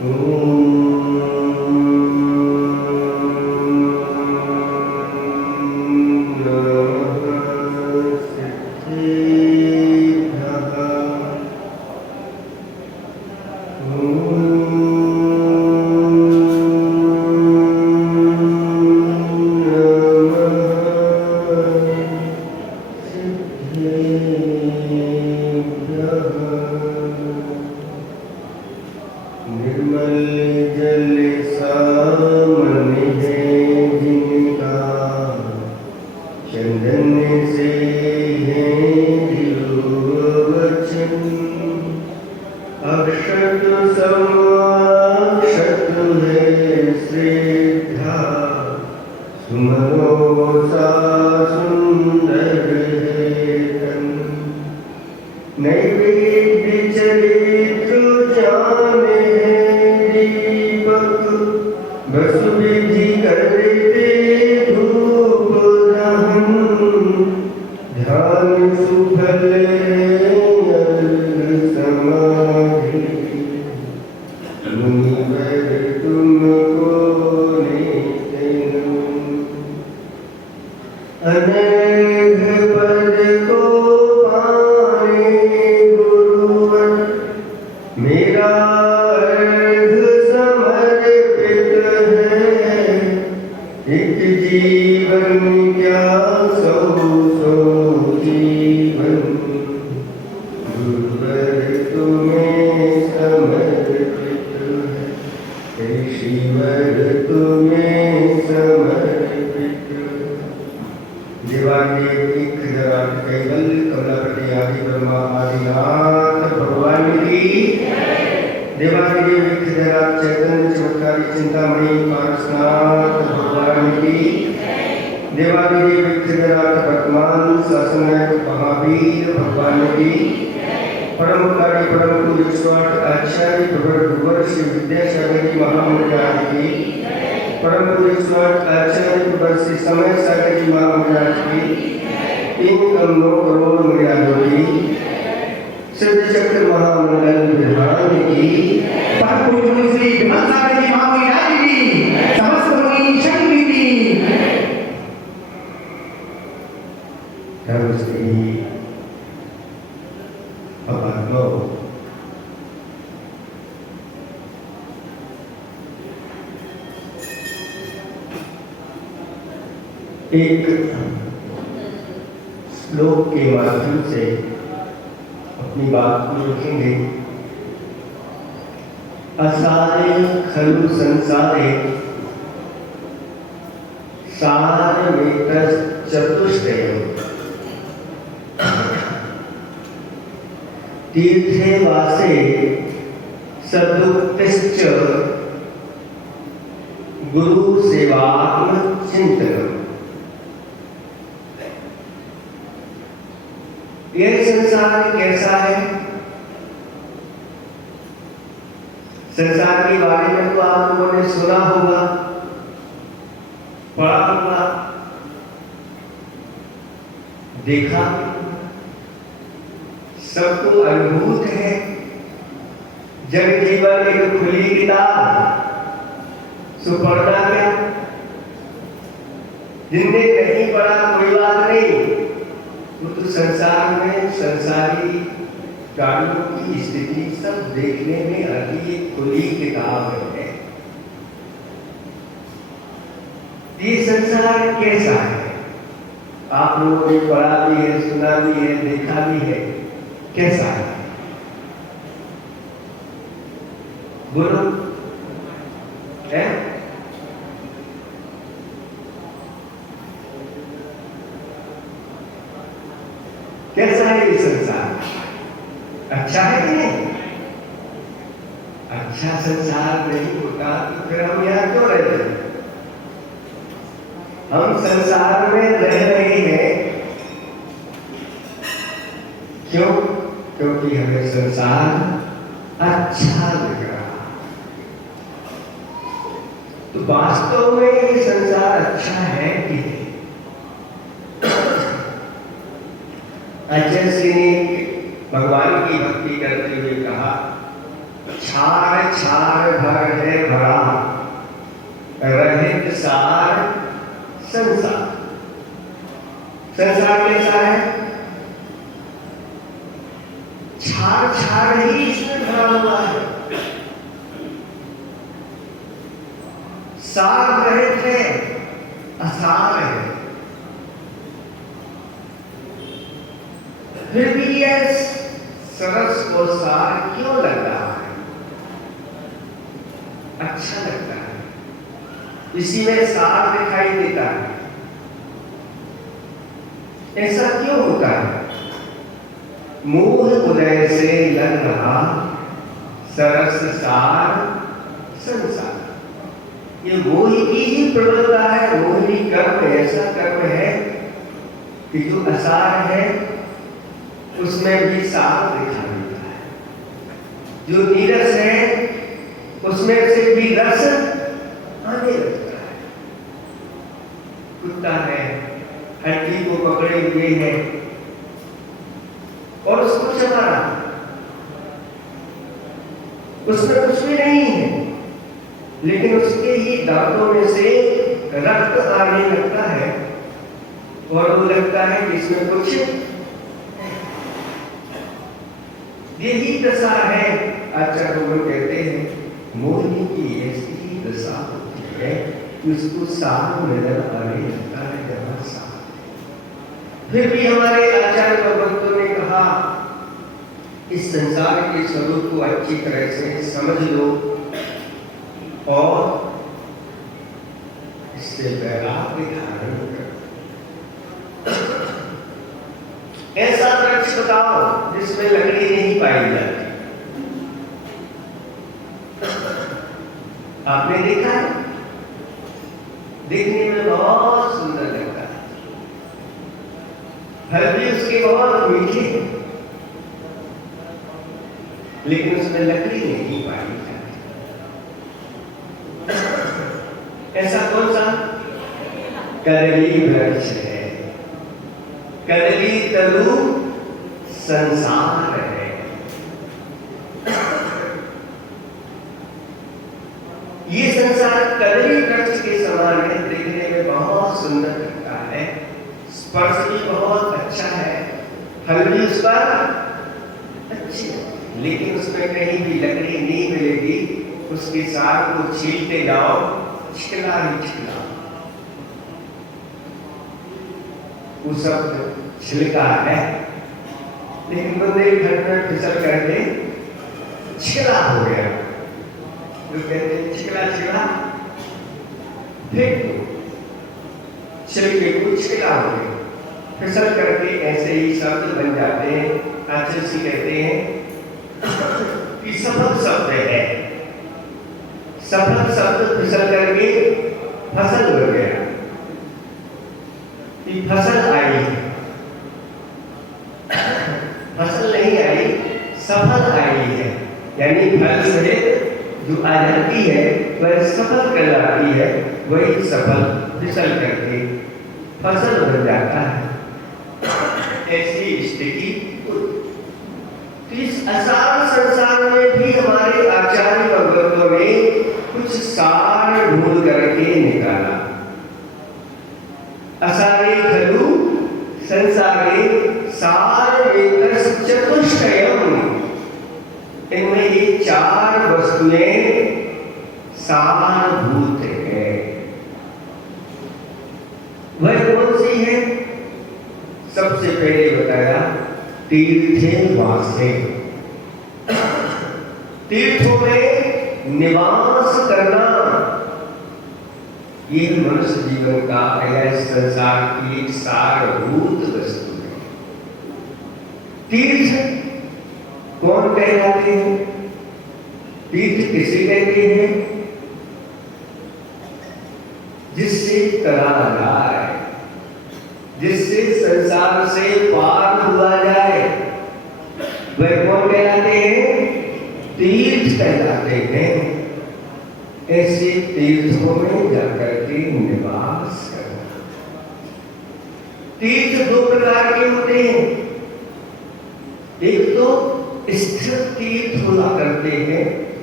एक श्लोक के माध्यम से अपनी बात को रखेंगे। असारे खलु संसारे सारमेतश्चतुष्टयम् तीर्थे वासे सदुक्तिश्च गुरु सेवात्मचिंतनम्। यह संसार कैसा है? संसार के बारे में तो आप लोगों ने सुना होगा, पढ़ा होगा, देखा, सबको अनुभूत है। जग जीवन एक खुली किताब, सुपढ़ना क्या? जिनने नहीं पढ़ा कोई बात नहीं, वो तो संसार में संसारी प्राणियों की स्थिति सब देखने में अभी एक खुली किताब है। ये संसार कैसा है? आप लोगों ने पढ़ा भी है, सुना भी है, देखा भी है। कैसा है? बोलो है? कैसा है ये संसार? अच्छा है कि नहीं? अच्छा संसार नहीं होता तो फिर हम यहाँ क्यों रहते हैं? हम संसार में रह रहे हैं क्यों? क्योंकि हमें संसार अच्छा लग रहा। तो वास्तव में ये संसार अच्छा है कि नहीं? अजय सिंह ने भगवान की भक्ति करते हुए कहा, छार छार भर है भरा, रहित सार संसार। संसार कैसा है? छार छार ही इसमें भरा हुआ है, सार रहित है, असार है। फिर भी यह सरस और सार क्यों लग रहा है? अच्छा लगता है, इसी में सार दिखाई देता है। ऐसा क्यों होता है? मोह उदय से लग रहा सरस सार संसार। ये मोह की ही प्रबलता है, मोहिनी कर्म ऐसा कर्म है कि जो असार है उसमें भी सार दिखाई देता है, जो नीरस है उसमें से भी रस आने लगता है। कुत्ता है, हड्डी को पकड़े हुए है और उसको चबा रहा, उसमें कुछ भी नहीं है, लेकिन उसके ही दांतों में से रक्त आने लगता है और वो लगता है कि इसमें कुछ। यही दशा है, आचार्य लोग कहते हैं मोहिनी की ऐसी ही दशा होती है कि उसको सार नजर आने लगता है जहाँ सार। फिर भी हमारे आचार्य भगवंतों ने कहा इस संसार के स्वरूप को अच्छी तरह से समझ लो और इससे वैराग्य धारण करो। ऐसा वृक्ष बताओ जिसमें लकड़ी नहीं पाई जाती। आपने देखा है? देखने में बहुत सुंदर लगता है, फल भी उसके बहुत मीठे हैं, लेकिन उसमें लकड़ी नहीं पाई जाती। ऐसा कौन सा? कदली वृक्ष है, कदली तरु संसार है। ये संसार कदली वृक्ष के समान है, देखने में बहुत सुंदर लगता है, स्पर्श भी बहुत अच्छा है, फल भी उसका अच्छी है, लेकिन उसमें कहीं भी लकड़ी नहीं मिलेगी। उसके साग को छीलते जाओ, छिकला ही छिकला, वो सब छिलका है, लेकिन बुंदेलखंड में फिसल करके छिकला हो गया। वो कहते हैं छिकला छिकला, फिर छिलके को छिकला हो गया, फिसल करके ऐसे ही शब्द बन जाते हैं। आचार्य जी कहते हैं कि सफल शब्द है, सफल शब्द फिसल करके फसल बन गया। कि फसल आई, फसल नहीं आई, सफल आई है, यानी फल सहित जो आ जाती है वह सफल कहलाती है, वही सफल फिसल करके फसल बन जाता है। ऐसी स्थिति इस असार संसार में भी हमारे आचार्य भगवतों ने कुछ सार ढूंढ करके निकाला। असारे खलु संसारे सार वेतस चतुष्टयम्, इनमें ये चार वस्तुएं सारभूत है। वह कौन सी है? सबसे पहले बताया तीर्थे वासे, तीर्थों में निवास करना, ये मनुष्य जीवन का या संसार की एक सारभूत वस्तु है। तीर्थ कौन कहलाते हैं? तीर्थ किसे कहते हैं? जिससे तरा जाए, जिससे संसार से पार हुआ जाए, वह कौन कहलाते हैं? तीर्थ कहलाते हैं। ऐसे तीर्थों में जाकर के निवास करना। तीर्थ दो प्रकार के होते हैं, एक तो स्थिर तीर्थ हुआ करते हैं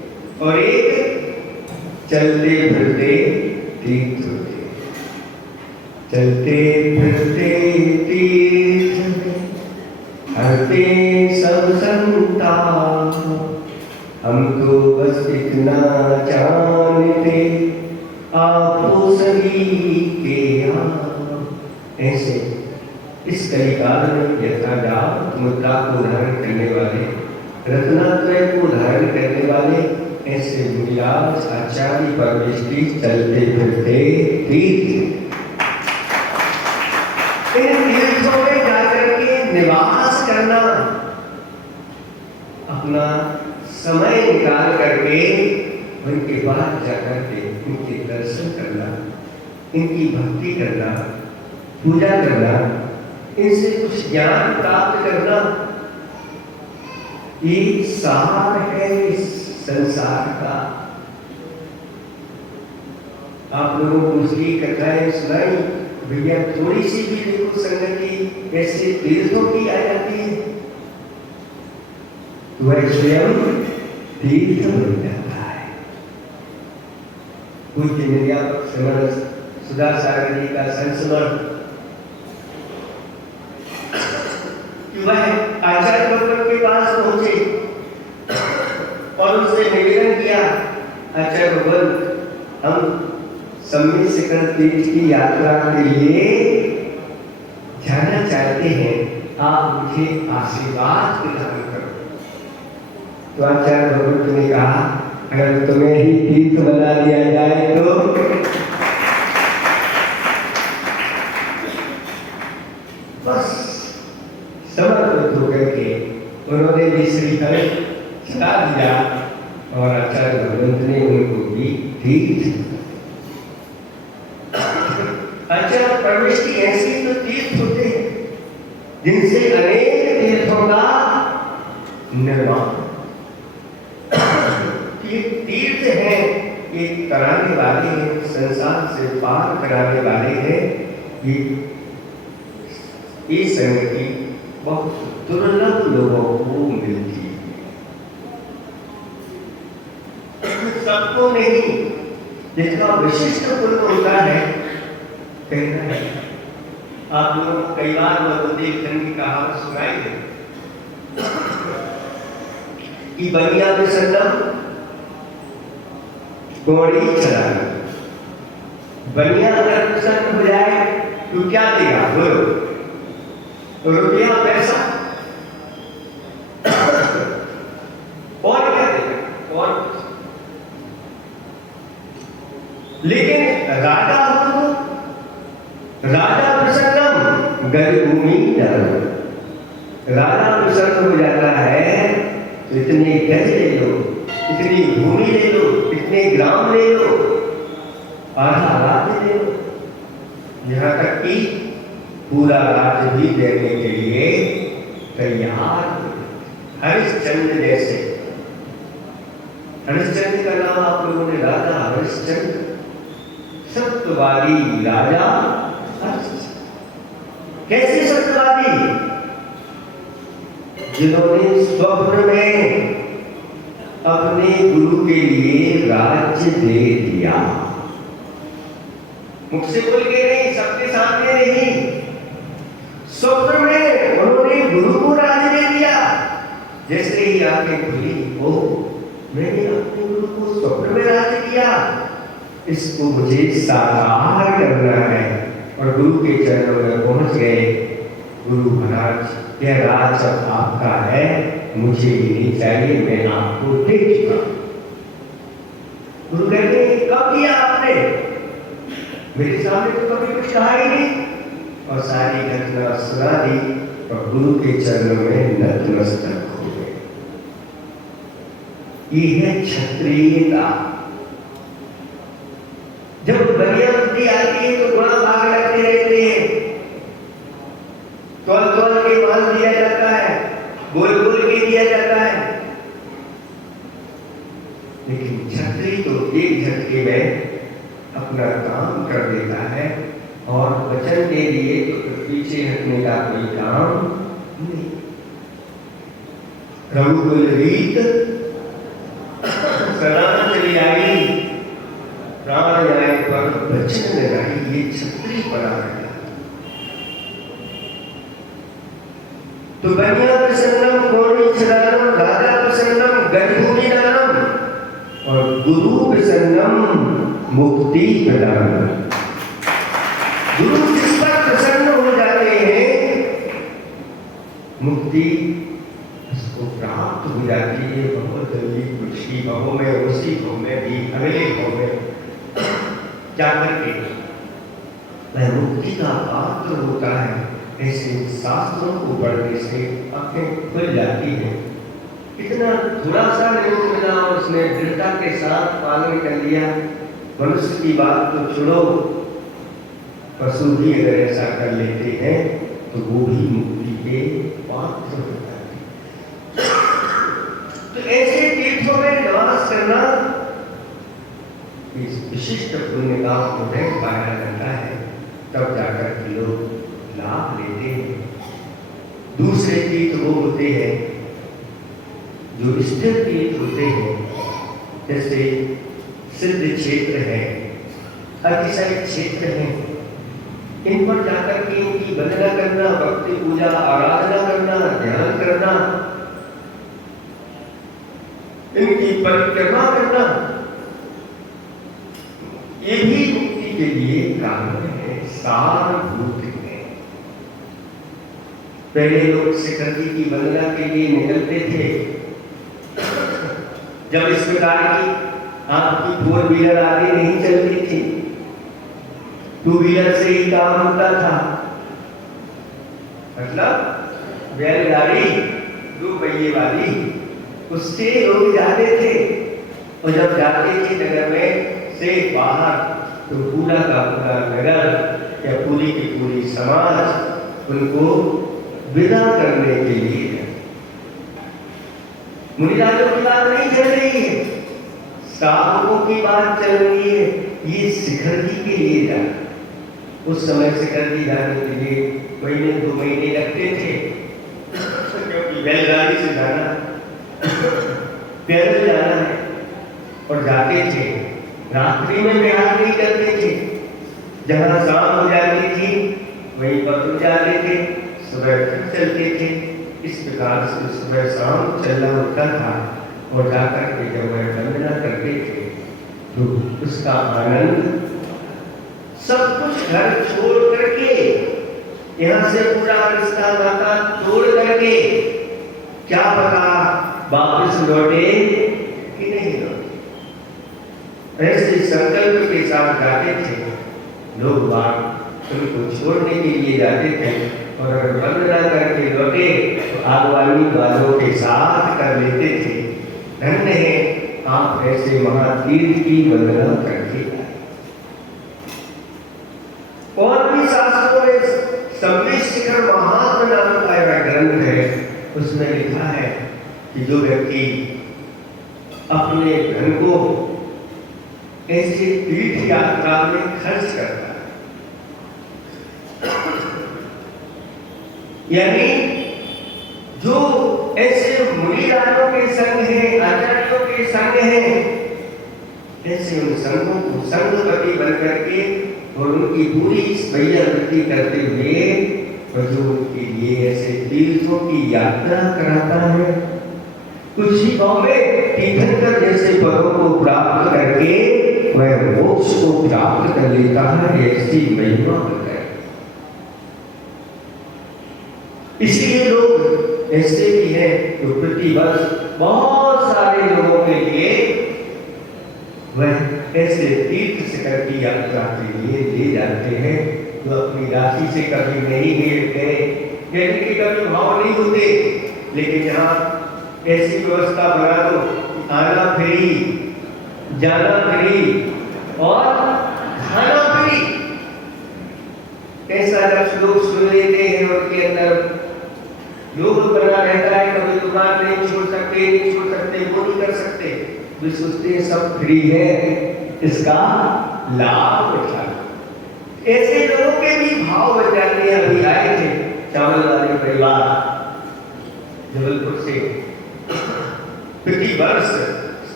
और एक चलते फिरते तीर्थ होते। चलते फिरते तीर्थ हरते सब संताप, हम तो बस इतना जानते आपको सभी के आप। ऐसे इस कलिकाल में यथाजात मुद्रा को धारण करने वाले, रत्नात्रय को धारण करने वाले ऐसे मुनिराज आचार्य परमेष्टि चलते फिरते तीर्थ, इन तीर्थों में जाकर के निवास करना, अपना समय निकाल करके उनके बाद जाकर के उनके दर्शन करना, इनकी भक्ति करना, पूजा करना, इनसे कुछ ज्ञान प्राप्त करना, ये सार है इस संसार का। आप लोगों को उसकी कथाएं सुनाई, भैया थोड़ी सी भी देखो संगति ऐसे तीर्थों की आ जाती है तो वह स्वयं तीर्थ बन जाता है। पूज्य निर्यापक समर्थ सुधा सागर जी का संस्मरण, वह आचार्य भगवान के पास पहुंचे और उससे निवेदन किया, आचार्य भगवान हम सम्मित शिखर तीर्थ की यात्रा के लिए जाना चाहते हैं, आप मुझे आशीर्वाद प्रदान करो। तो आचार्य भगवत ने कहा, अगर तुम्हें ही तीर्थ बना दिया जाए तो बस समर्पित होकर के उन्होंने भी श्रीफल चढ़ा दिया और आचार्य भगवंत ने उनको भी तीर्थ। आचार्य परमेष्टि ऐसे तो तीर्थ होते हैं जिनसे अनेक तीर्थों का निर्माण। ये तीर्थ हैं, ये कराने वाले हैं, संसार से पार कराने वाले हैं। ये संगति बहुत दुर्लभ लोगों को मिलती है, सबको नहीं। जिसका विशिष्ट पुण्य होता है कहना है। आप लोगों को कई बार वसुदेव खंड की कहावत सुनाई है कि बनिया में संगम घोड़ी चलाना। बनिया अगर प्रसन्न हो जाए तो क्या देगा? बोलो, रुपया पैसा और क्या देगा? और लेकिन राजा हो तो राजा प्रसन्नम गजभूमि धर्म। राजा प्रसन्न हो जाता है तो इतने गज ले लो, इतनी भूमि ले लो, इतने ग्राम ले लो, आधा राज्य ले लो, यहाँ तक कि पूरा राज्य भी देने के लिए तैयार। हरिश्चंद्र जैसे, हरिश्चंद्र का नाम आप लोगों ने, राजा हरिश्चंद्र, सत्यवादी राजा हरिश्चंद्र। कैसे सत्यवादी? जिन्होंने स्वप्न में अपने गुरु के लिए राज्य दे दिया, मुख से बोल के नहीं, सबके सामने नहीं, स्वप्न में उन्होंने गुरु को राज्य दे दिया। जैसे ही आंखें खुली, ओ मैंने अपने गुरु को स्वप्न में राज्य दिया, इसको मुझे साकार करना है। और गुरु के चरणों में पहुंच गए। गुरु महाराज, यह राज अब आपका है, मुझे ये नहीं चाहिए, मैं आपको दे चुका। गुरु कहते हैं, कब दिया आपने? मेरे सामने तो कभी कुछ कहा ही नहीं। और सारी घटना सुना दी और गुरु के चरणों में नतमस्तक हो गए। ये है क्षत्रियता। जब बढ़िया बुद्धि आती है तो गुणा भाग लगते रहते हैं, तोल तोल के मान दिया जाता है, बोल बोल के दिया जाता है। लेकिन क्षत्रिय तो एक झटके में अपना काम कर देता है और वचन दे दिए तो पीछे हटने का कोई काम नहीं। रघुकुल रीत सदा चली आई, प्राण जाए पर बचन न रही, ये छत्री पड़ा है। तो बनिया प्रसन्नम कौणीचरानम राजा प्रसन्नम गजभूमि दानम और गुरु प्रसन्नम मुक्ति प्रदानम। गुरु जिस पर प्रसन्न हो जाते हैं मुक्ति उसको प्राप्त हो जाती है। बहुत जल्दी कुछ ही भाव में, उसी भाव में भी अगले भाव में जाकर के वह मुक्ति का पात्र होता है। ऐसे शास्त्रों को पढ़ने से आंखें खुल जाती है। इतना थोड़ा सा नियम मिला और उसने दृढ़ता के साथ पालन कर लिया। मनुष्य की बात तो छोड़ो, पशु भी अगर ऐसा कर लेते हैं तो वो भी मुक्ति के पात्र हो जाते हैं। तो ऐसे तीर्थों में निवास करना इस विशिष्ट पुण्य का उदय पाया जाता है, तब जाकर के लोग लाभ लेते हैं। दूसरे तीर्थ वो होते हैं जो स्थिर तीर्थ होते हैं, जैसे सिद्ध क्षेत्र है, अतिशय क्षेत्र है। इन पर जाकर के इनकी वंदना करना, भक्ति पूजा आराधना करना, ध्यान करना, इनकी परिक्रमा करना, ये भी मुक्ति के लिए कारण है, सारभूत है। पहले लोग शिखर जी की वंदना के लिए निकलते थे। जब इस प्रकार की आपकी 4 व्हीलर आगे नहीं चलती थी, 2 व्हीलर से ही काम होता था। मतलब बैलगाड़ी 2 पहिए वाली, उससे लोग जाते थे। और जब जाते थे नगर में से बाहर, तो पूरा का पूरा नगर या पूरी की पूरी समाज उनको विदा करने के लिए। मुनिराजों की बात नहीं चल रही है, साधुओं की बात चल रही है। ये शिखर जी के लिए जाना, उस समय शिखर जी जाने के लिए महीने 2 महीने लगते थे, क्योंकि बैलगाड़ी से जाना, पैदल जाना है। और जाते थे, रात्रि में विहार नहीं करते थे। जहाँ शाम हो जाती थी वहीं पर रुक जाते थे, सुबह फिर चलते थे। इस प्रकार से सुबह शाम चलना होता था। और जाकर के जब वह वंदना करते थे तो उसका आनंद, सब कुछ घर छोड़ करके, यहाँ से पूरा रिश्ता नाता तोड़ करके, क्या पता वापस लौटे कि नहीं लौटे। ऐसे संकल्प के साथ जाते थे लोग। बात उनको छोड़ने के लिए जाते थे, और अगर वंदना करके लौटे तो आगवानी वालों के साथ कर लेते थे। धन्य है आप ऐसे महातीर्थ की वंदना करके आए। और भी शास्त्रों में संवित शिखर महात्मा नाम का एक ग्रंथ है, उसमें लिखा है कि जो व्यक्ति अपने धन को ऐसे तीर्थ यात्रा में खर्च करता है, यानी जो ऐसे मुनिराजों के संग है, आचार्यों के संग है, ऐसे उन संघों को संघपति बन करके और उनकी पूरी वैयावृत्ति करते हुए, और जो उनके लिए ऐसे तीर्थों की यात्रा कराता है, कुछ ही गाँव में तीर्थंकर जैसे पदों को प्राप्त करके वह मोक्ष को प्राप्त कर लेता है। ऐसी महिमा होता है। इसलिए लोग ऐसे भी हैं जो प्रतिवर्ष बहुत सारे लोगों के लिए वह ऐसे तीर्थ शिखर की यात्रा के लिए ले जाते हैं, जो अपनी राशि से कभी नहीं गए, यानी कि कभी भाव नहीं होते, लेकिन यहाँ ऐसी व्यवस्था बना दो, आना फ्री, जाना फ्री और खाना फ्री। ऐसा जब लोग सुन लेते हैं, उनके अंदर योग बना रहता है, कभी दुकान नहीं छोड़ सकते, वो नहीं कर सकते, वे सोचते हैं सब फ्री है, इसका लाभ उठा। ऐसे लोगों के भी भाव बन जाते हैं। अभी आए थे चावल वाले परिवार जबलपुर से, प्रति वर्ष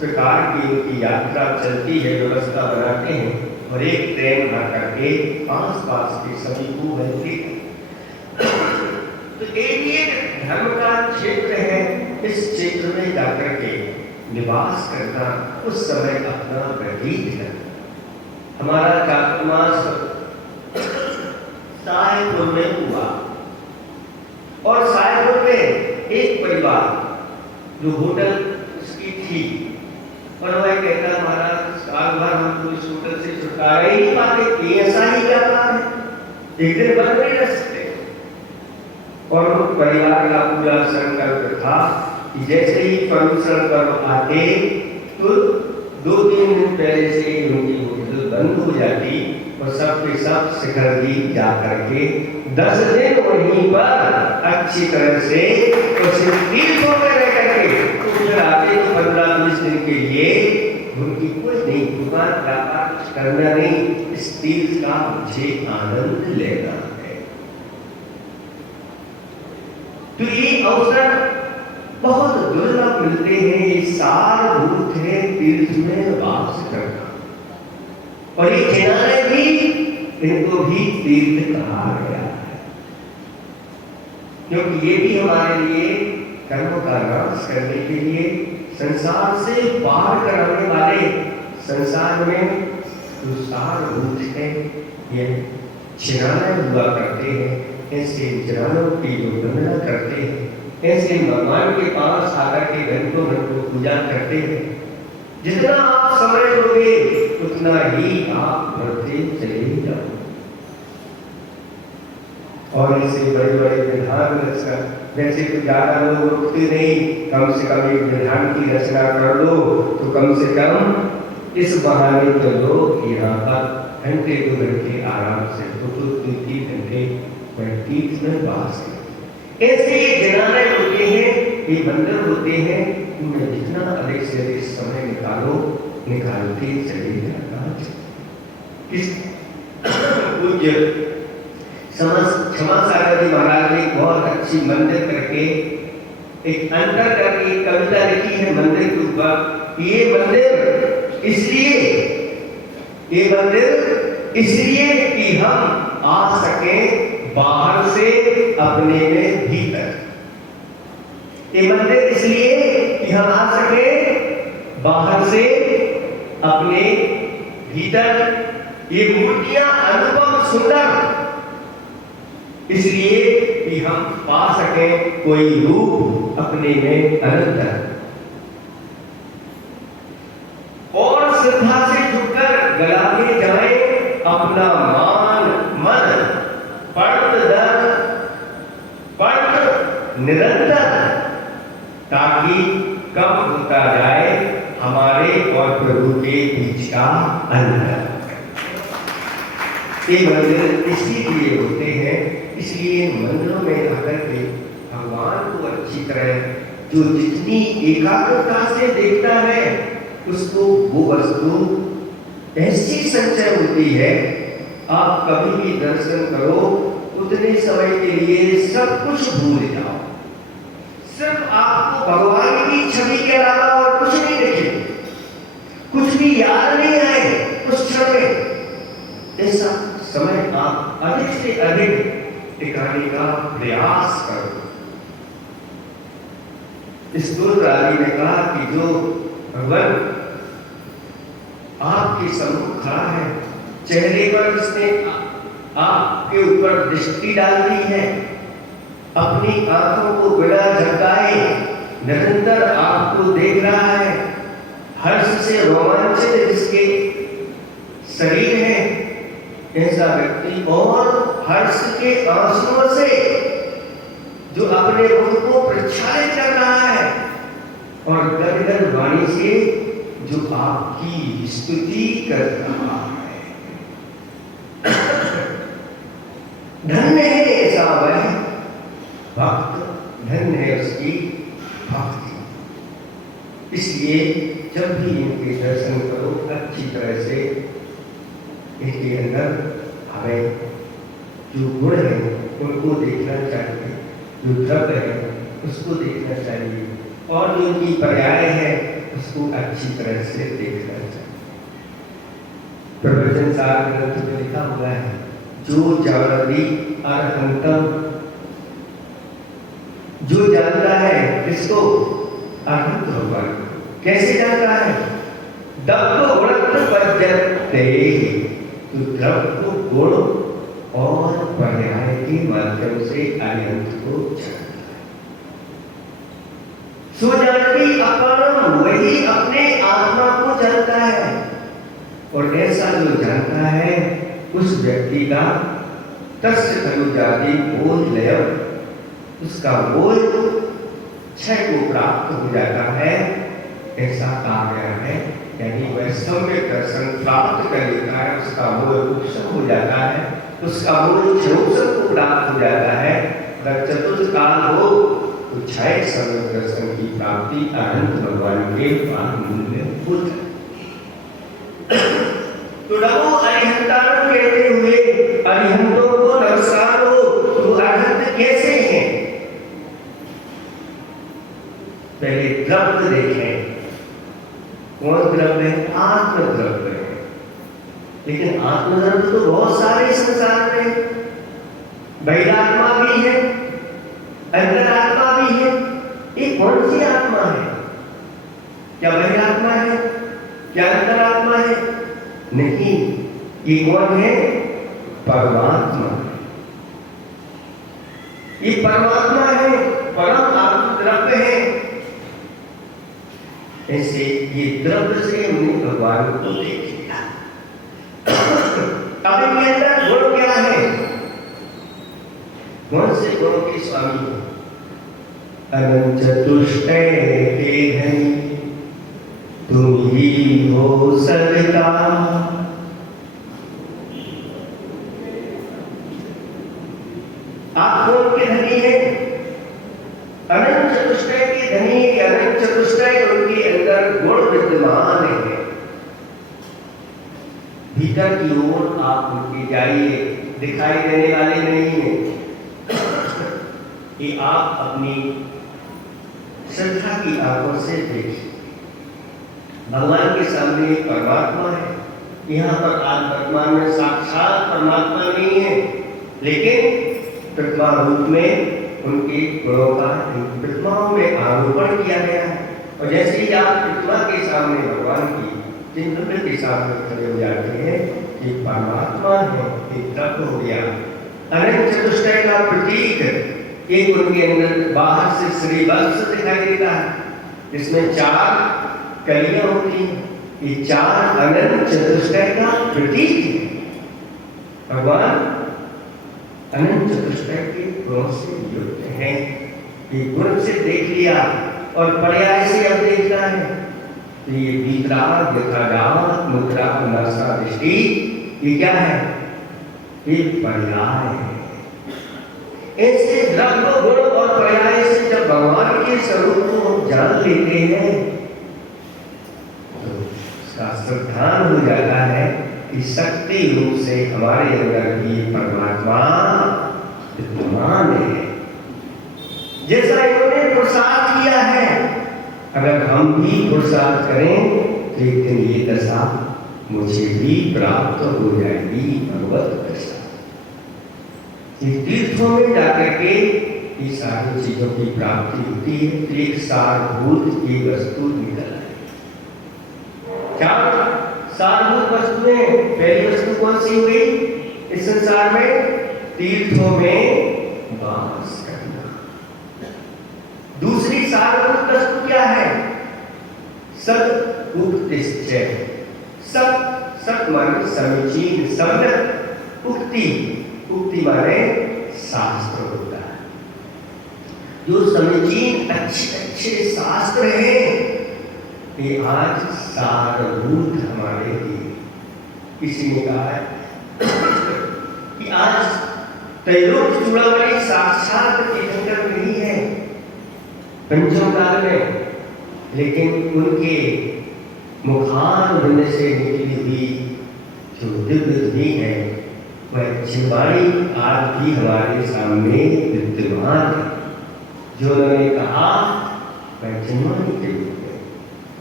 प्रकार की उनकी यात्रा चलती है, व्यवस्था बनाते हैं और एक ट्रेन आकर के आस-पास के सभी को मिलती है। तो एक धर्म का क्षेत्र है, इस क्षेत्र में जाकर के निवास करना, उस समय अपना व्यतीत करना। हमारा चातुर्मास साहेबपुर में हुआ और साहेबपुर में एक परिवार जो होटल उसकी थी, पर वह कहता महाराज साल भर हम तो इस होटल से छुटकारा ही नहीं पाते, ये ऐसा ही व्यापार है, एक दिन बंद नहीं रह सकते। और परिवार का पूरा संकल्प था कि जैसे ही प्रदूषण पर्व आते तो 2-3 दिन पहले से ही उनकी होटल बंद हो जाती और सब के सब शिखर जी जा करके 10 दिन वहीं पर अच्छी तरह से तो सिर्फ तीर्थों में रह करके तो फिर आते तो 15-20 दिन के लिए उनकी कोई नहीं, दुकान व्यापार कुछ करना नहीं, इस तीर्थ का मुझे आनंद लेना है। तो ये अवसर बहुत दुर्लभ मिलते हैं, ये सारभूत है तीर्थ में वास करना। और ये किनारे भी, इनको भी तीर्थ कहा गया है, क्योंकि ये भी हमारे लिए कर्मों का नाश करने के लिए, संसार से पार कराने वाले, संसार में जो सारभूत है ये छिनाने हुआ करते हैं, ऐसे चिरानों की जो वंदना करते हैं, ऐसे भगवान के पास आकर के घंटों घंटों पूजा करते हैं। जितना आप समय दोगे उतना ही आप बढ़ते चले जाओ। और ऐसे बड़े बड़े विधान रचना, जैसे तो ज्यादा लोग रुकते नहीं, कम से कम एक विधान की रचना कर लो तो कम से कम इस बहाने तो लोग यहाँ पर घंटे 2 घंटे आराम से 2-3 घंटे तीर्थ में वास करते। ऐसे जिनाने होते हैं, ये मंदिर होते हैं, उनमें जितना अधिक से अधिक समय निकालते चले जाना। इस पूज्य क्षमा सागर जी महाराज ने बहुत अच्छी मंदिर करके एक अंतर करके कविता लिखी है मंदिर के ऊपर। ये मंदिर इसलिए कि हम आ सके बाहर से अपने में भीतर। ये मंदिर इसलिए कि हम आ सके बाहर से अपने भीतर। ये मूर्तियां अनुपम सुंदर इसलिए कि हम पा सके कोई रूप अपने में अनंतर। और श्रद्धा से झुककर गलाते जाए अपना मान मन पढ़ निरंतर, ताकि कब होता जाए हमारे और प्रभु के बीच का अंतर। ये मंदिर इसीलिए होते हैं, इसलिए मंदिरों में आकर के भगवान को अच्छी तरह जो जितनी एकाग्रता से देखता है उसको वो वस्तु ऐसी संचय होती है। आप कभी भी दर्शन करो उतने समय के लिए सब कुछ भूल जाओ, सिर्फ आपको भगवान की छवि के अलावा और कुछ नहीं दिखे, कुछ भी याद नहीं आए उस क्षण में। ऐसा समय आप अधिक से अधिक टिकाने का प्रयास करो। इस दुर्राजी ने कहा कि जो भगवान आपके सम्मुख खड़ा है, चेहरे पर उसने आपके ऊपर दृष्टि डाल दी है, अपनी आंखों को बिना झपकाए निरंतर आपको देख रहा है, हर्ष से रोमांचित जिसके शरीर है, ऐसा व्यक्ति और हर्ष के आंसुओं से जो अपने मुख को प्रक्षालित कर रहा है और गदगद वाणी से जो आपकी स्तुति कर रहा है। धन्य है ऐसा वह भक्त, धन्य है उसकी भक्ति। इसलिए जब भी इनके दर्शन करो अच्छी तरह से इनके अंदर हमें जो गुण है उनको देखना चाहिए, जो द्रव्य है उसको देखना चाहिए, और जो उनकी पर्याय है उसको अच्छी तरह से देखना चाहिए। प्रवचन सार ग्रंथ में लिखा हुआ है, जो जानती अरहंतम, जो जानता है किसको? अरहंत भगवान। कैसे जानता है? दब्ब गुणत्व पज्जते, तो द्रव्य को गुण और पर्याय के माध्यम से अनंत को जानता है। सुजानती अपरम, वही अपने आत्मा को जानता है। और ऐसा जो जानता है उस व्यक्ति का तस्य खलु जाति बोध लयम, उसका बोध क्षय को प्राप्त हो जाता है, ऐसा कहा गया है। यानी वह सम्यक दर्शन प्राप्त कर लेता है, उसका बोध उपशम हो जाता है, उसका बोध क्षयोपशम को प्राप्त हो जाता है। अगर चतुर्थ काल हो तो क्षय सम्यक दर्शन की प्राप्ति अनंत भगवान के पाद मूल में हो जाए। तो नमो अरिहंतारण कहते हुए अरिहंतों को नमस्कार हो। तो अरिहंत कैसे हैं? पहले द्रव्य देखें। कौन द्रव्य है? आत्म द्रव्य है। लेकिन आत्म द्रव्य तो बहुत सारे संसार में, बहिरात्मा भी है, अंतरात्मा भी है। ये कौन सी आत्मा है? क्या बहिरात्मा है? क्या अंतरात्मा है? नहीं, ये कौन है? परमात्मा। ये परमात्मा है, परम आत्म द्रव्य है। ऐसे ये द्रव्य से हमने भगवान को देख लिया। अब इनके अंदर गुण क्या है? कौन से गुणों के स्वामी है? अनंत चतुष्टय के धनी तुम ही हो सविता। आप कौन के धनी है? अनंत चतुष्टय के धनी। अनंत चतुष्टय उनके अंदर गुण विद्यमान है। भीतर की ओर आप उनके जाइए, दिखाई देने वाले नहीं है कि आप अपनी श्रद्धा की आंखों से देखिए। भगवान के सामने परमात्मा है। यहाँ पर आज वर्तमान में साक्षात परमात्मा नहीं है, लेकिन प्रतिमा रूप में उनके गुणों का प्रतिमाओं में आरोपण किया गया है। और जैसे ही आप प्रतिमा के सामने भगवान की चिन्ह के सामने खड़े हो जाते हैं कि परमात्मा है, एक तत्व हो गया। अनंत चतुष्टय का प्रतीक एक उनके अंदर बाहर से श्री वत्स दिखाई देता है, जिसमें 4 कलियां होती हैं। ये 4 अनंत चतुष्टय का प्रतीक है। भगवान अनंत चतुष्टय के गुणों से युक्त हैं। ये गुण से देख लिया और पर्याय से अब देखना है तो ये वितराग यथागात मुद्रा नासा दृष्टि, ये क्या है? ये पर्याय है। ऐसे द्रव्य गुण और पर्याय से जब भगवान के स्वरूप को जान लेते हैं तो उसका श्रद्धान हो जाता है कि शक्ति रूप से हमारे अंदर भी परमात्मा विद्यमान है। जैसा इन्होंने पुरुषार्थ किया है, अगर हम भी पुरुषार्थ करें तो एक दिन ये दशा मुझे भी प्राप्त हो जाएगी, भगवत दशा। ये तीर्थों में जाकर के ये सारी चीजों की प्राप्ति होती है। एक सारभूत की वस्तु निकल आए। क्या सारभूत वस्तुएं? पहली वस्तु कौन सी हुई इस संसार में? तीर्थों में वास करना। दूसरी सारभूत वस्तु क्या है? सत उक्तिश्चय। सत माने समीचीन, सम्यक। उक्ति माने शास्त्र होता है। जो समीचीन अच्छे शास्त्र हैं, ये आज सारभूत हमारे लिए। किसी ने कहा है कि आज त्रैलोक चूड़ामणि साक्षात तीर्थंकर नहीं है पंचम काल में, लेकिन उनके मुखारविंद से निकली हुई जो दिव्य ध्वनि है वह चिंबाड़ी आज भी हमारे सामने विद्यमान है। जो उन्होंने कहा वह चिंबाड़ी के रूप में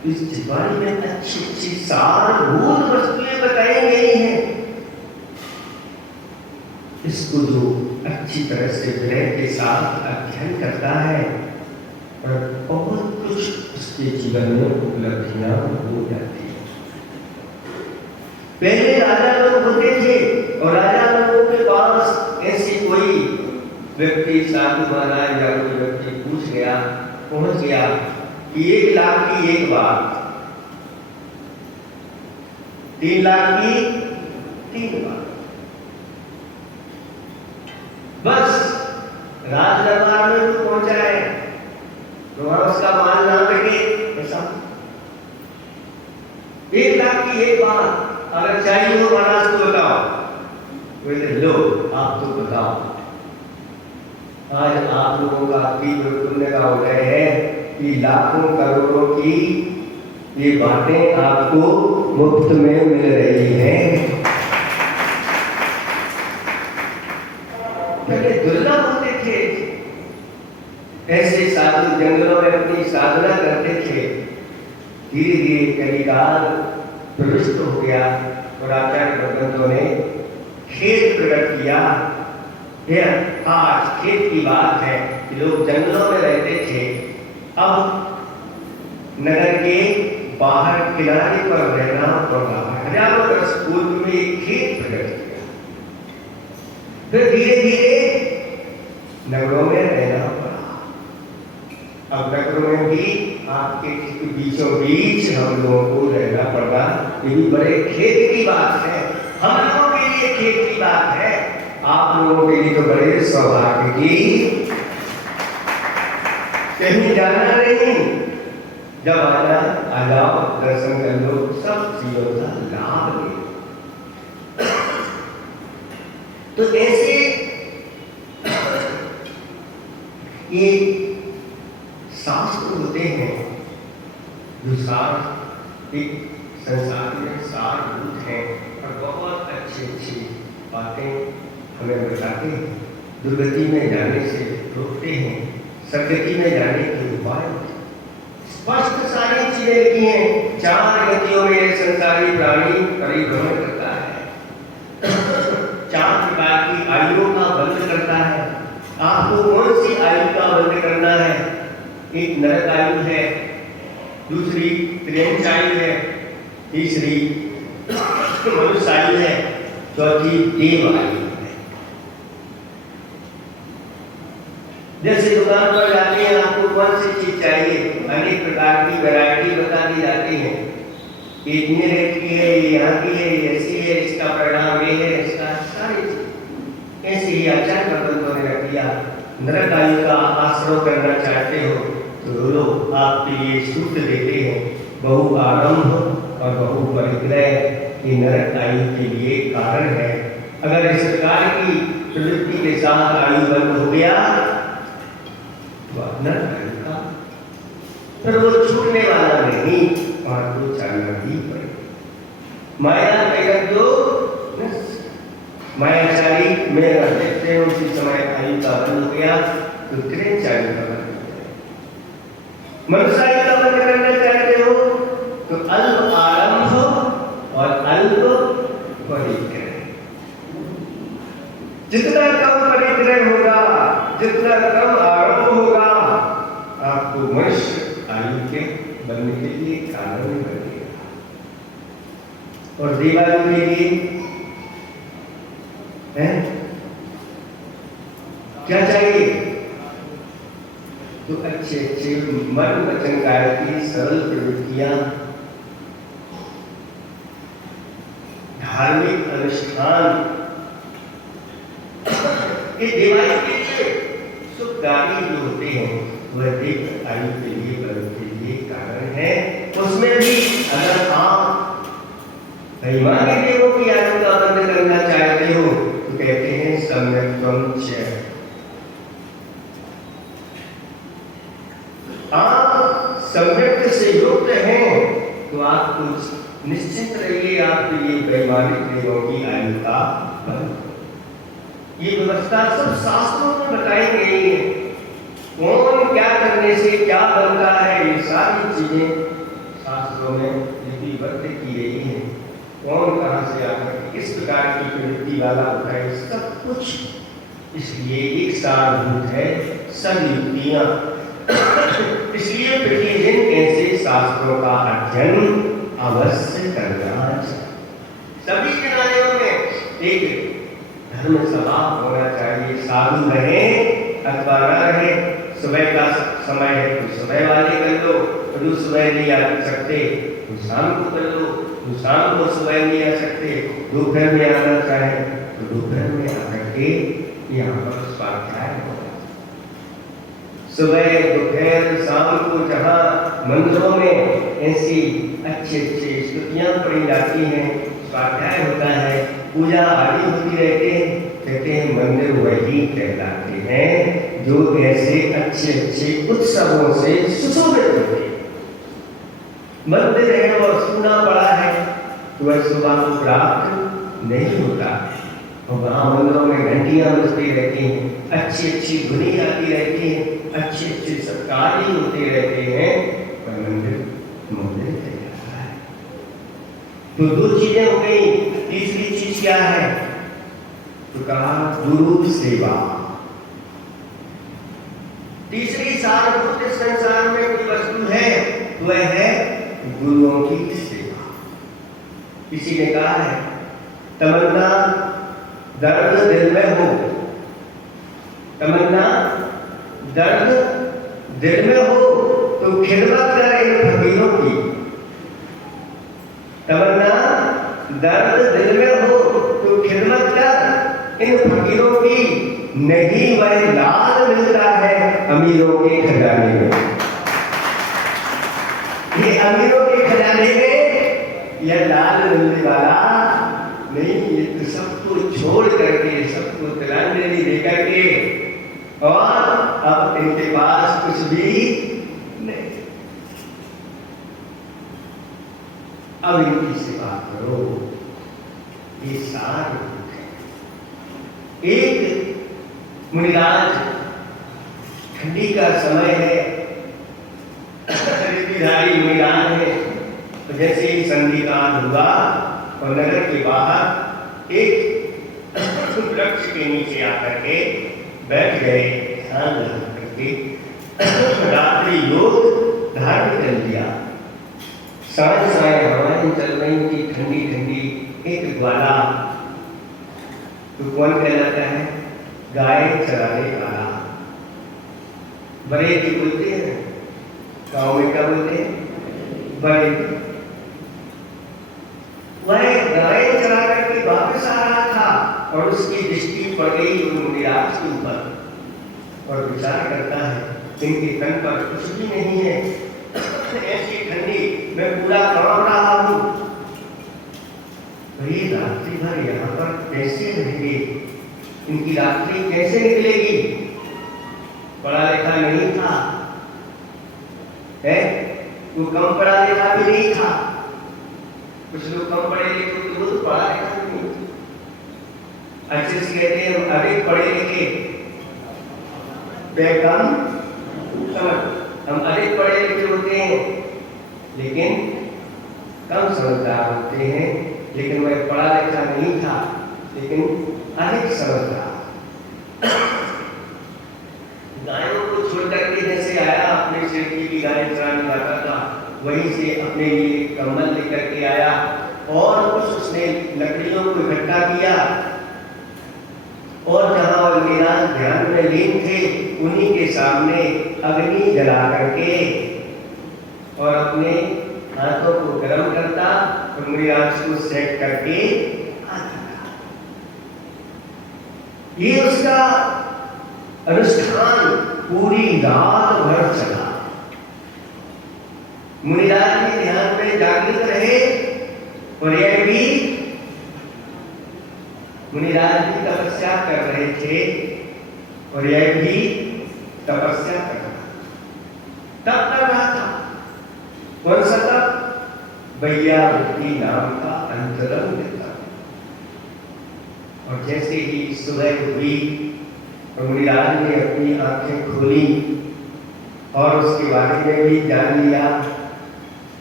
इस जीवानी में अच्छी अच्छी सारभूत वस्तुएं बताई गई हैं। इसको जो अच्छी तरह से विनय के साथ अध्ययन करता है और बहुत कुछ उसके जीवन में उपलब्धियां हो जाती है। पहले राजा लोग होते थे और राजा लोगों के पास ऐसी कोई व्यक्ति साधु महाराज या कोई व्यक्ति पहुंच गया कि 1 लाख की एक बात, 3 लाख की 3 बात, बस राज दरबार में तो पहुंचा है तो वहां उसका मान ना लगे ऐसा। 1 लाख की एक बात अगर चाहिए हो महाराज तो बताओ, बोले लो आप तो बताओ। आज आप लोगों का तीव्र पुण्य का उदय है कि लाखों करोड़ों की ये बातें आपको मुफ्त में मिल रही हैं। पहले दुर्लभ होते थे, ऐसे साधु जंगलों में अपनी साधना करते थे। धीरे धीरे कलिकाल प्रविष्ट हो गया और आचार्य भगवंतों ने खेत प्रकट किया। आज खेत की बात है कि लोग जंगलों में रहते थे, अब नगर के बाहर किनारे पर रहना पड़ रहा है। हजारों वर्ष पूर्व में एक खेत प्रकट किया, फिर धीरे धीरे नगरों में रहना पड़ा। अब नगरों में भी आपके बीचों बीच हम लोगों को रहना पड़ा। ये भी बड़े खेत की बात है, हम लोगों के लिए खेत की बात है, आप लोगों के लिए तो बड़े सौभाग्य की। कहीं जाना नहीं, जब आना आ जाओ, दर्शन कर लो, सब चीजों का लाभ ले। तो ऐसे ये शास्त्र होते हैं जो सार एक संसार में सारभूत हैं और बहुत अच्छी अच्छी बातें हमें बताते हैं। दुर्गति में जाने से रोकते हैं, सदगति में जाने के उपाय स्पष्ट सारी चीजें लिखी हैं। 4 गतियों में संसारी प्राणी परिभ्रमण करता है, 4 प्रकार की आयुओं का बंध करता है। आपको कौन सी आयु का बंध करना है? एक नरक आयु है, दूसरी त्रियंच आयु है, तीसरी मनुष्य आयु है, चौथी देव आयु है। जैसे दुकान पर जाते हैं, आपको कौन सी चीज चाहिए, अनेक प्रकार की वैरायटी बता दी जाती है। ये इतने रेट की है, ये यहाँ की है, ये ऐसी है, इसका परिणाम ये है, इसका सारी चीज। ऐसे ही आचार्य भगवंतों ने रख दिया। नरक आयु का आश्रय करना चाहते हो तो लोग आपके लिए सूत्र देते हैं, बहु आरंभ और बहु परिग्रह। ये नरक आयु के लिए कारण है। अगर इस प्रकार की प्रवृत्ति के साथ आयु बंद हो गया तो नरक आयु का फिर वो छूटने वाला नहीं, वहां तो चलना ही पड़ेगा। माया पैगत जो मायाचारी में देखते हैं, उसी समय आयु का बंद हो गया तो त्रियंच आयु का बंद हो गया। मनुष्य आयु का बंद करना चाहते हो तो अल्प आरंभ और अल्प परिग्रह। जितना कम परिग्रह होगा, जितना कम आरंभ होगा, आपको मनुष्य आयु के बनने के लिए कारण बनेगा। और देवायु के लिए है क्या चाहिए? तो अच्छे अच्छे मन वचन काय की सरल प्रवृत्तियां, धार्मिक अनुष्ठान, ये देवायु के लिए सुखदायी जो होते हैं वह देव आयु के लिए बल के लिए कारण है। उसमें भी अगर आप महिमानी देवों की आयु का बंद करना चाहते हो तो कहते हैं सम्यक्त्वं च। आप सम्यक से युक्त हैं तो आप कुछ निश्चित रहिए, आपके लिए वैमानिक देवों की आयु का बंद। ये व्यवस्था सब शास्त्रों में बताई गई है। कौन क्या करने से क्या बनता है, ये सारी चीजें शास्त्रों में लिपिबद्ध की गई है। कौन कहाँ से आकर किस प्रकार की प्रवृत्ति वाला होता है, सब कुछ इसलिए एक सारभूत है सब युक्तियाँ। इसलिए प्रतिदिन ऐसे शास्त्रों का अध्ययन अवश्य करना चाहिए। सभी विद्यालयों में एक धर्म सभा होना चाहिए। साधु रहे अथवा न रहे, सुबह का समय है तो सुबह वाले कर लो, जो सुबह नहीं आ सकते तो शाम को कर लो, जो शाम को सुबह नहीं आ सकते दोपहर में आना चाहे तो दोपहर में आकर के यहाँ पर स्वाध्याय होगा। सुबह दोपहर शाम को जहाँ मंदिरों में ऐसी अच्छी अच्छी स्तुतियाँ पढ़ी जाती हैं, स्वाध्याय होता है, पूजा आदि होती रहती है, कहते हैं मंदिर वही कहलाते हैं जो ऐसे अच्छे अच्छे उत्सवों से सुशोभित होते हैं। मंदिर है और सुना पड़ा है तो वह सुबह को प्राप्त नहीं होता। और वहाँ मंदिरों में घंटियाँ बजती रहती हैं, अच्छी अच्छी धुनी आती रहती है, अच्छे अच्छे सब कार्य होते रहते हैं, पर मंदिर मंदिर कहलाता है। तो दो चीजें हो गई। तीसरी चीज क्या है तो कहा गुरु सेवा। तीसरी सारभूत इस संसार में कोई वस्तु है तो वह है गुरुओं की सेवा। किसी ने कहा है तमन्ना दर्द दिल में हो, तमन्ना दर्द दिल में हो तो खिदमत कर इन फकीरों की। तमन्ना दर्द दिल में हो तो खिदमत कर इन फकीरों की, नहीं वह लाल मिलता है अमीरों के खजाने में। ये अमीरों के खजाने में यह लाल मिलने वाला नहीं, ये तो सबको छोड़ करके, सबको तिलांजलि दे करके, और अब इनके पास कुछ भी नहीं, अब इनकी सेवा करो। ये सार है। एक मुनिराज, ठंडी का समय है, ऋतुधारी मुनिराज है, तो जैसे ही संधिकाल हुआ और नगर के बाहर एक वृक्ष के नीचे आकर के बैठ गए, ध्यान लगा करके रात्रि योग धारण कर लिया। साय साय हवाएं चल रही थी, ठंडी ठंडी, एक ग्वाला, तो कौन कहलाता है? गाय चराने वाला। बड़े की बोलते हैं, गाँव में क्या बोलते हैं? बड़े। वह गाय चरा करके वापस आ रहा था और उसकी दृष्टि पड़ गई मुनिराज के ऊपर और विचार करता है इनके तन पर कुछ भी नहीं है, ऐसी ठंडी, मैं पूरा कांप रहा हूं, भाई रात्रि भर यहाँ पर कैसे रहेंगे, इनकी रात्रि कैसे निकलेगी? पढ़ा लिखा नहीं था, है वो कम पढ़ा लिखा भी नहीं था, कुछ लोग कम पढ़े लिखे तो बहुत पढ़ा लिखा भी नहीं था। अच्छे से कहते हैं हम अधिक पढ़े लिखे बेकम समझ, हम अधिक पढ़े लिखे होते हैं लेकिन कम समझदार होते हैं, लेकिन वह पढ़ा लिखा नहीं था लेकिन अधिक समझदार। गायों को छोड़ करके जैसे आया, अपने सेठी की गाय चराने जाता था, वहीं से अपने लिए कम्बल लेकर के आया और कुछ उसने लकड़ियों को इकट्ठा किया और जहां मेरा ध्यान में लीन थे उन्हीं के सामने अग्नि जला करके और अपने हाथों को गर्म करता और मुनिराज को सेट करके आता। ये उसका अनुष्ठान पूरी रात भर चला। मुनिराज भी ध्यान में जागृत रहे और यह भी मुनिराज भी तपस्या कर रहे थे और यह भी तपस्या कर रहा तब कर रहा था। कौन सा तब? वैयावृत्ति नाम का अंतरंग तप। और जैसे ही सुबह हुई और मुनिराज ने अपनी आंखें खोली और उसके बारे में भी जान लिया,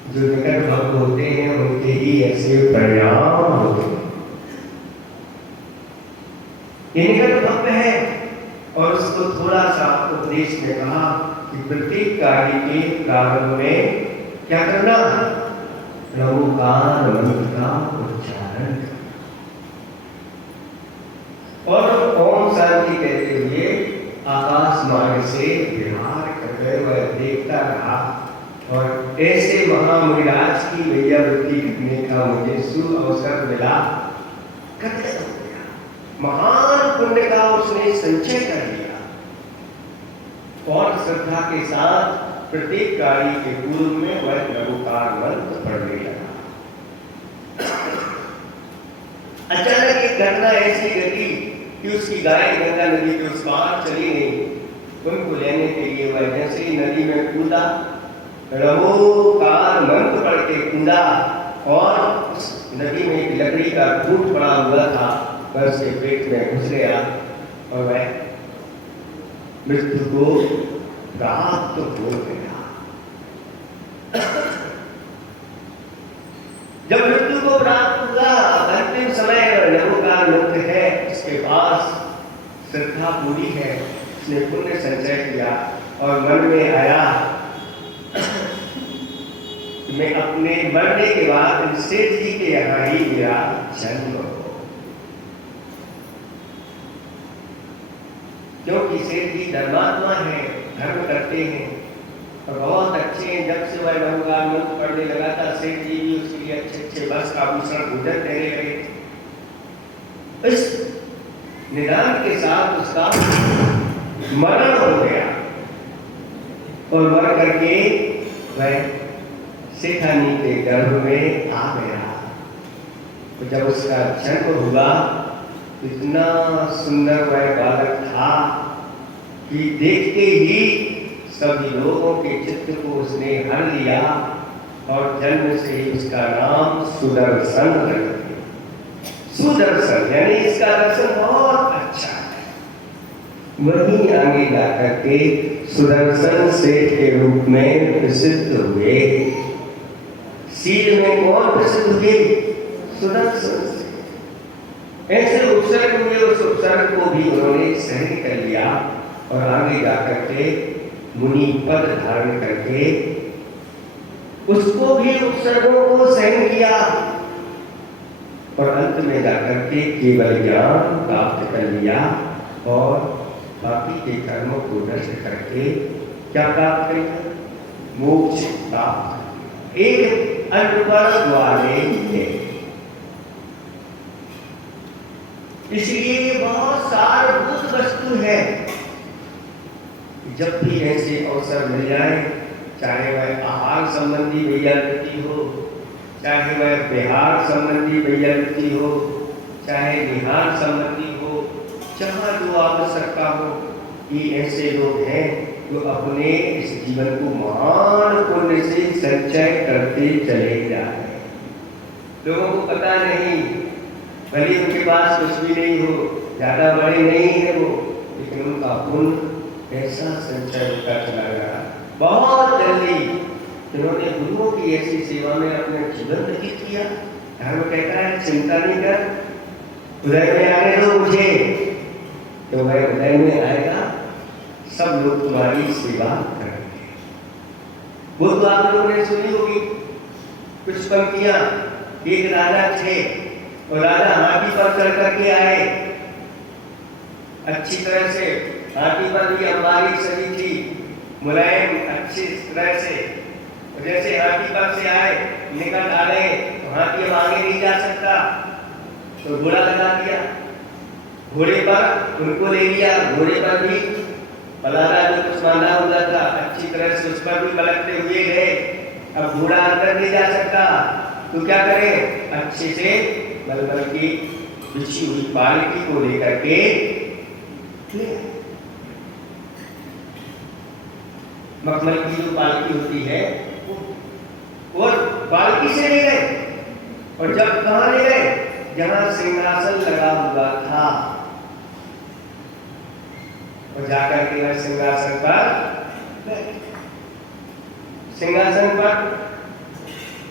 जो निकट भक्त होते हैं उनके ही ऐसे परिणाम होते हैं। ये निकट भक्त है और उसको थोड़ा सा उपदेश में कहा कि प्रत्येक कार्य के प्रारंभ में क्या करना, नमोकार मंत्र का उच्चारण और ओम शांति कहते हुए आकाश मार्ग से विहार करते हुए देखता रहा। और ऐसे महामुनिराज की भैया वृत्ति करने का मुझे सुअवसर मिला, कथन हो गया, महान पुण्य का उसने संचय कर लिया और श्रद्धा के साथ प्रत्येक कार्य के पूर्व में वह नमोकार मंत्र पढ़ने लगा। अचानक एक घटना ऐसी घटी कि उसकी गाय गंगा नदी के उस पार चली गई। उनको लेने के लिए वह जैसे ही नदी में कूदा, नमोकार मंत्र पढ़ के कूदा और उस नदी में एक लकड़ी का खूंट पड़ा हुआ था, वह उसके पेट में घुस गया और वह मृत्यु को प्राप्त हो गया। जब मृत्यु को प्राप्त हुआ, अंतिम समय नमोकार मंत्र है, उसके पास श्रद्धा पूरी है, उसने पुण्य संचय किया और मन में आया कि मैं अपने मरने के बाद सेठ जी के यहाँ ही मेरा जन्म हो, क्योंकि सेठ जी धर्मात्मा है, धर्म करते हैं और बहुत अच्छे हैं। जब से वह नमोकार मंत्र पढ़ने लगा था, सेठ जी भी उसके लिए अच्छे अच्छे वस्त्र आभूषण भोजन देने लगे। इस निदान के साथ उसका मरण हो गया और मर करके वह सेठानी के गर्भ में आ गया। तो जब उसका जन्म हुआ, इतना सुंदर वह बालक था कि देखते ही सभी लोगों के चित्त को उसने हर लिया और जन्म से ही उसका नाम सुदर्शन रख दिया। सुदर्शन यानी इसका दर्शन बहुत अच्छा है। वहीं आगे जाकर के सुदर्शन सेठ के रूप में प्रसिद्ध हुए। सील में कौन प्रसिद्ध हुए? सुदर्शन सेठ। ऐसे उपसर्ग हुए, उस उपसर्ग को भी उन्होंने सहन कर लिया और आगे जाकर के मुनि पद धारण करके उसको भी उपसर्गों को सहन किया और अंत में जाकर के केवल ज्ञान प्राप्त कर लिया और बाकी के कर्मों को नष्ट करके क्या प्राप्त करेगा? मोक्ष प्राप्त। एक अनपढ़ वाले थे, इसलिए ये बहुत सारभूत वस्तु है। जब भी ऐसे अवसर मिल जाए, चाहे वह आहार संबंधी वैयावृत्ति हो, चाहे वह विहार संबंधी वैयावृत्ति हो, चाहे निहार संबंधी हो, जहाँ जो आवश्यकता हो, ये ऐसे लोग हैं जो अपने इस जीवन को महान पुण्य से संचय करते चले जा रहे हैं। लोगों को पता नहीं, भले उनके पास कुछ भी नहीं हो, ज्यादा बड़े नहीं है वो, लेकिन उनका पुण्य ऐसा संचय होता चला गया। बहुत जल्दी जिन्होंने गुरुओं की ऐसी सेवा में अपना जीवन व्यतीत किया, धर्म कहता है चिंता नहीं कर, हृदय में आने दो मुझे, तो वह हृदय में आएगा, सब लोग तुम्हारी सेवा करेंगे। वो तो आप लोगों ने सुनी होगी कुछ पंक्तियां। एक राजा थे और राजा हाथी पर चढ़ करके आए, अच्छी तरह से हाथी पर भी अंबारी सजी थी, मुलायम अच्छी तरह से। जैसे हाथी पर से आए, निकट आ गए तो हाथी अब आगे नहीं जा सकता, तो घोड़ा लगा दिया, घोड़े पर उनको ले लिया। घोड़े पर भी पलारा जो कुछ बांधा हुआ था, अच्छी तरह से उस पर भी पलटते हुए गए। अब घोड़ा अंदर नहीं जा सकता, तो क्या करें? अच्छे से मलमल की बिछी हुई पालकी को लेकर के मखमल की जो पालकी होती है और पालकी से ले गए। और जब कहाँ ले गए? जहां सिंहासन लगा हुआ था, और जाकर के वह सिंहासन पर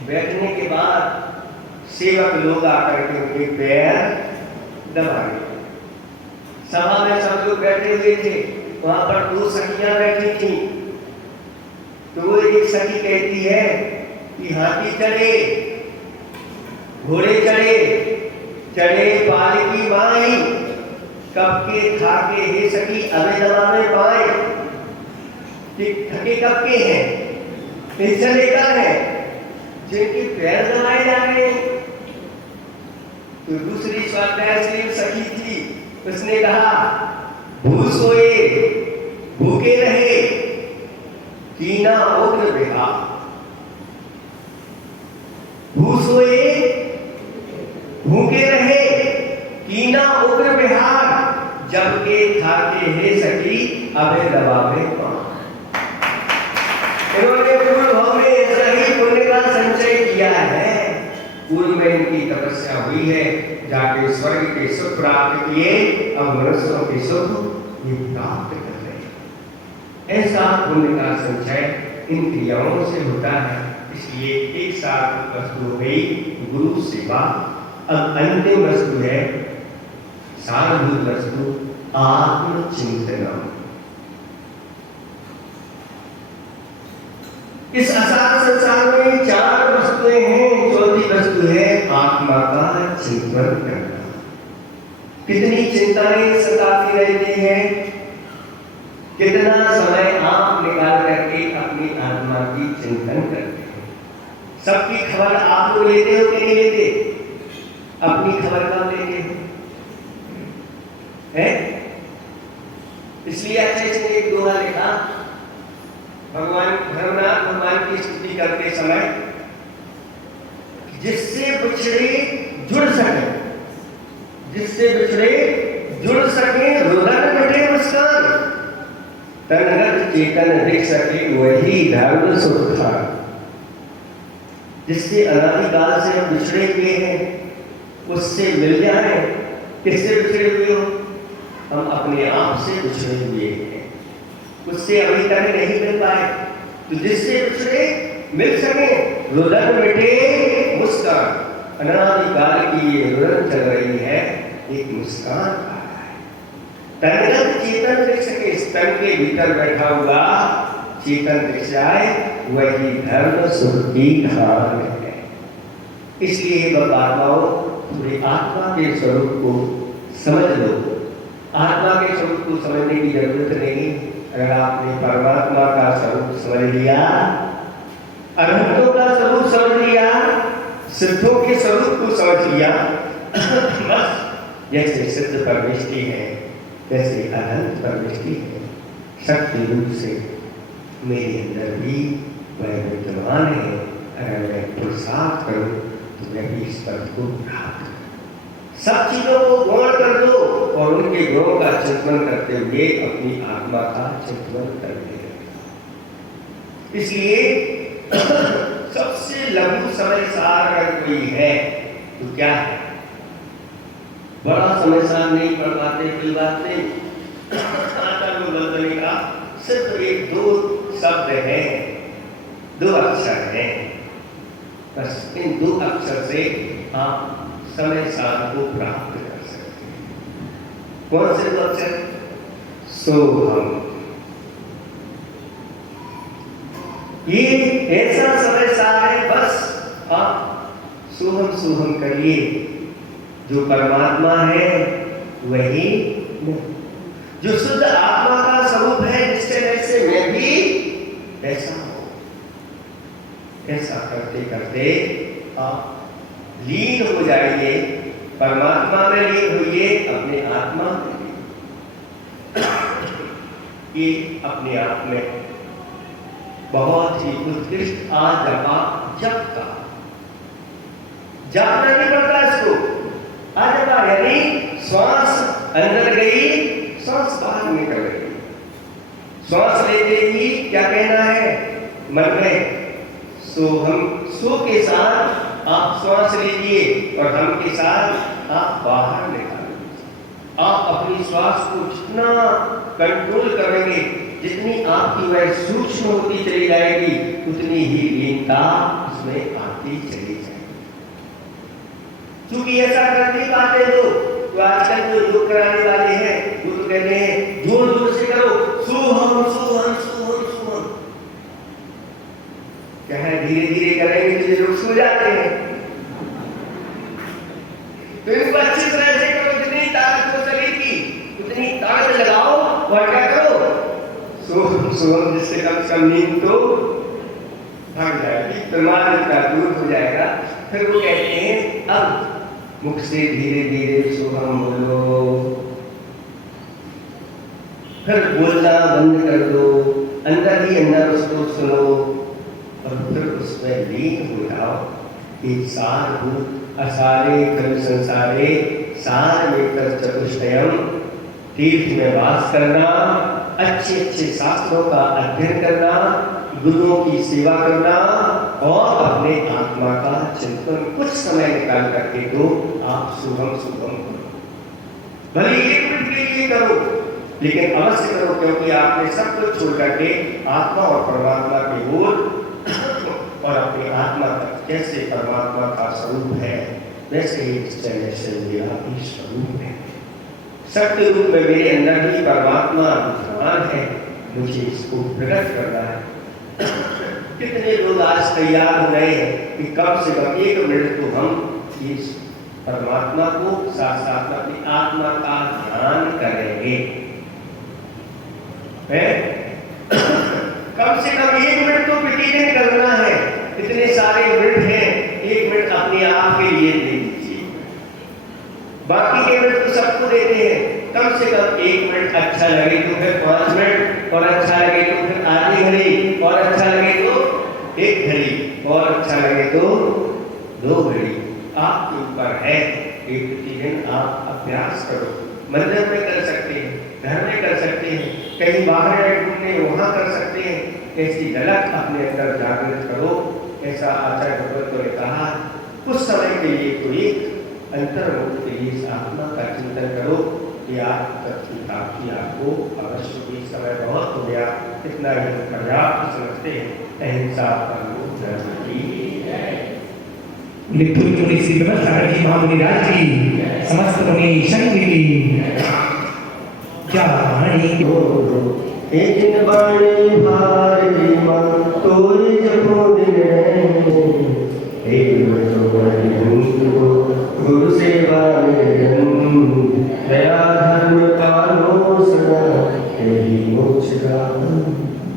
बैठने के बाद सेवक लोग आकर के उनके पैर दबाए। सभा में सब लोग बैठे हुए थे, वहां पर 2 सखियां बैठी थी। तो वो एक सखी कहती है कि हाथी चढ़े, घोड़े चढ़े, चढ़े पालकी माई, कब के थाके हे सखी अबे दबावे पाए। थके कब के हैं, चले कब है, जिनके पैर दबाए जा रहे हैं। तो दूसरी स्वाध्यायशील सखी थी, उसने कहा भू सोए भूखे रहे कीना उग्र विहार। भू सोए भूखे रहे कीना उग्र विहार, जबके थाके हे सखी अबे दबावे पाए। इन्होंने पूर्व भाव में ऐसा ही पुण्य का संचय किया है। पूर्व में इनकी तपस्या हुई है, जाके स्वर्ग के सुख प्राप्त किए, अब मनुष्यों के सुख ये प्राप्त कर रहे हैं। ऐसा पुण्य का संचय इन क्रियाओं से होता है। इसलिए एक साथ वस्तु हो गई गुरु सेवा। अब अंतिम वस्तु है सारभूत वस्तु आत्मचिंतन। इस असार संसार में 4 वस्तुएं हैं। चौथी वस्तु है आत्मा का चिंतन करना। कितनी चिंताएं सताती रहती हैं, कितना समय आप निकाल करके अपनी आत्मा की चिंतन करते हैं। सबकी खबर आप लोग लेते हो कि नहीं लेते? अपनी खबर कब लेते हैं? इसलिए अच्छे से एक दोहा लिखा, भगवान धर्मनाथ भगवान की स्तुति करते समय, जिससे बिछड़े जुड़ सके, जिससे बिछड़े जुड़ सके, रुदन मिटे मुस्कान, तनगत चेतन दिख सके, वही धर्म सुख था। जिससे अनादिकाल से हम बिछड़े हुए हैं, उससे मिल जाए। किससे बिछड़े हुए हो? हम अपने आप से बिछड़े हुए हैं, उससे अभी तक नहीं मिल पाए। तो जिससे बिछड़े मिल सके, रुदन मिटे मुस्कान। अनादिकाल की ये रुदन चल रही है, एक मुस्कान आ रहा है। तनगत चेतन दिख सके, स्तन के भीतर बैठा हुआ चेतन दिख जाए, वही धर्म सुख की धार है। इसलिए आत्माओं, पूरे आत्मा के स्वरूप को समझ लो। आत्मा के स्वरूप को समझने की जरूरत नहीं। अगर आपने परमात्मा का स्वरूप समझ लिया, अनंतों का स्वरूप समझ लिया, सिद्धों के स्वरूप को समझ लिया, बस जैसे सिद्ध परमेष्टि है, जैसे अनंत परमेष्टि है, शक्ति रूप से मेरे अंदर भी वह विद्यमान है। अगर मैं पुरुषार्थ करूं तो मैं भी इस पद को प्राप्त करूं। सब चीजों को गौण कर दो और उनके गुणों का चिंतन करते हुए अपनी आत्मा का चिंतन करते रहे। इसलिए सबसे लघु समय सार अगर कोई है तो क्या है? बड़ा समय सार नहीं पढ़ पाते, कोई बात नहीं। आचार्य बदलने का सिर्फ 1-2 शब्द है, 2 अक्षर है। बस इन 2 अक्षर से आप समय सार को प्राप्त कर सकते हैं। कौन से 2 अक्षर? सोहम। ये ऐसा समय सार है, बस आप सोहम सोहम करिए। जो परमात्मा है वही, जो शुद्ध आत्मा का स्वरूप है, जिससे जैसे मैं भी ऐसा हूं। ऐसा करते करते आप लीन हो जाइए, परमात्मा में लीन होइए, अपने आत्मा में लीन। ये अपने आप में बहुत ही उत्कृष्ट जपा जप का जपना नहीं पड़ता इसको। जपा यानी श्वास अंदर गई, श्वास बाहर निकल गई। श्वास लेते ही क्या कहना है मन में? सोहम। सो के साथ आप श्वास लीजिए और हम के साथ आप बाहर निकालिए। आप अपनी श्वास को जितना कंट्रोल करेंगे, जितनी आपकी वह सूक्ष्म होती चली जाएगी, उतनी ही लीनता उसमें आती भागती चली जाए। क्योंकि ऐसा कर नहीं पाते लोग, तो आजकल जो योग कराने वाले हैं वो तो कहते हैं जोर जोर से करो, सोहम सोहम सोहम सोहम। क्या है, धीरे धीरे करेंगे तो ये लोग सो जाते हैं। तो इनको अच्छी तरह से करो, जितनी ताकत हो शरीर की उतनी ताकत लगाओ और क्या करो, सोहम सोहम, जिससे कम से कम नींद तो भाग जाएगी, बीमार का दूर हो जाएगा। फिर वो कहते हैं अब मुख से धीरे धीरे सोहम बोलो, फिर बोलना बंद कर दो, अंदर ही अंदर उसको सुनो और फिर उसमें लीन हो जाओ। एक सारभूत असारे खलु संसारे सार में कर चतुष्टयम, तीर्थ में वास करना, अच्छे अच्छे शास्त्रों का अध्ययन करना, गुरुओं की सेवा करना और अपने आत्मा का चिंतन कुछ समय निकाल करके दो। आप शुभम शुभम करो, भले 1 मिनट के लिए करो, लेकिन अवश्य करो, क्योंकि आपने सब कुछ छोड़ करके आत्मा और परमात्मा की ओर और अपनी आत्मा तक, कैसे परमात्मा का स्वरूप है वैसे ही निश्चय से मेरा भी स्वरूप है। सत्य रूप में मेरे अंदर ही परमात्मा विद्यमान है, मुझे इसको प्रकट करना है। कितने लोग आज तैयार हो गए हैं कि कम से कम 1 मिनट तो हम इस परमात्मा को साथ साथ अपनी आत्मा का ध्यान करेंगे। कम से कम 1 मिनट तो प्रतिदिन करना है। इतने सारे मिनट हैं, 1 मिनट अपने आप के लिए दे दीजिए, बाकी के मिनट तो सबको देते हैं। कम से कम 1 मिनट, अच्छा लगे तो फिर 5 मिनट, और अच्छा लगे तो फिर आधी घड़ी, और अच्छा लगे तो 1 घड़ी, और अच्छा लगे तो 2 घड़ी, आपके ऊपर है। एक प्रतिदिन आप अभ्यास करो, मंदिर में कर सकते हैं, घर में कर सकते हैं, कहीं बाहर घूमने वहां कर सकते हैं। ऐसी झलक अपने अंदर जागृत करो। ऐसा आचार्य भगवत ने कहा, कुछ समय के लिए तो एक अंतर्मुख के लिए इस आत्मा का चिंतन करो कि आप काफी आपको अवश्य भी समय बहुत हो गया, इतना ही पर्याप्त समझते हैं। अहिंसा परमो धर्म की सी व्यवस्था की महामुनिराज की, समस्त मुनि संघ की क्या वाणी एक बाणी भारी मन तोय जपो दिन एक गुरु सेवा दया धर्म पालो सदा यही मोक्ष का